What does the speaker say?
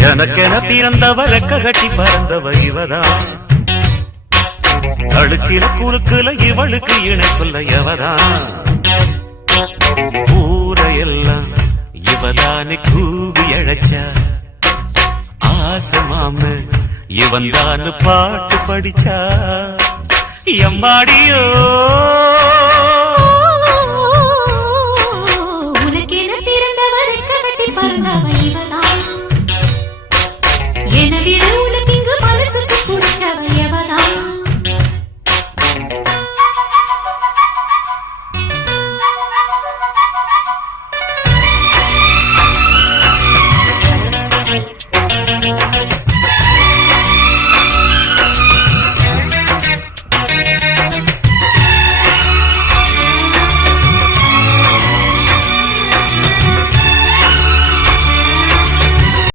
எனக்கென பிறந்தவ ரெக்க கட்டி பறந்தவ இவதான். அழுக்கில குறுக்குல இவளுக்கு இணை சொல்ல எவதான். ஊரையெல்லாம் இவதானே கூவி அழைச்சா. ஆசமாம இவன் தான் பாட்டு படிச்சா. எம்மாடியோ